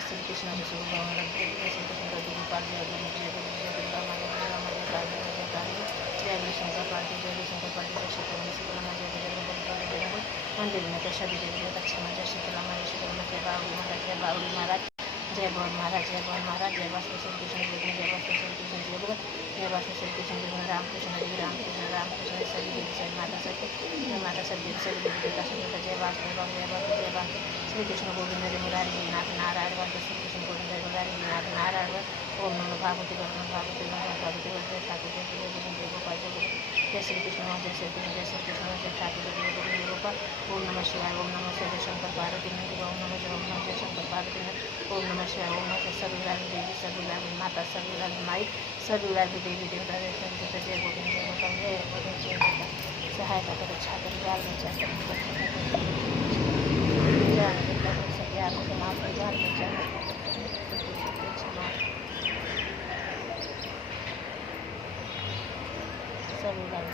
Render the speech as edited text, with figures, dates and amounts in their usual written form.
जय श्री कृष्ण जय श्री राम जय श्री कृष्ण जय गोपाल जय गोविंद जय गोविंद जय राम जय राम जय काली जय काली जय शंकर पार्टी जय शंकर पार्टी जय शीतला शीतला जय जय जय मंदिर में प्रसादी देवी जय दक्षिणा जय शीतला शीतला जय बावड़ी महाराज जय भवन महाराज जय भवन महाराज जय वास्तु श्री कृष्ण जय वास्तु श्री कृष्ण जय भगत जय वास्तु श्री कृष्ण जय रामकृष्ण रामकृष्ण सभी देवी जय माता सत्य सभी देवी देवता सभी जय वास्तु जय वास्तु श्री कृष्ण गोविंद जय मुरारी नाथ नारायण वास्तु श्री कृष्ण गोविंद जय मुरारी नाथ नारायण ओम नमो भागवती भागवती जय ठाकुर जय गोविंद जय गोपाल जय श्री कृष्ण जय श्री कृष्ण जय ठाकुर जय गोविंद गोपाल ओम नमः शिवाय ओम नमः शिवाय जय शंकर पार्वती मंदिर ओम नमः जय शंकर पार्वती मंदिर ओम नमः शिवाय ओम नमः सर्वलाभ देवी सर्वलाभ माता सर्वलाभ माई सर्वलाभ देवी देवता जय शंकर जय गोविंद जय गोपाल जय गोविंद जय गोपाल सहायता कर अच्छा कर बाल बच्चा सब माफ बाल बच्चा सर्वलाभ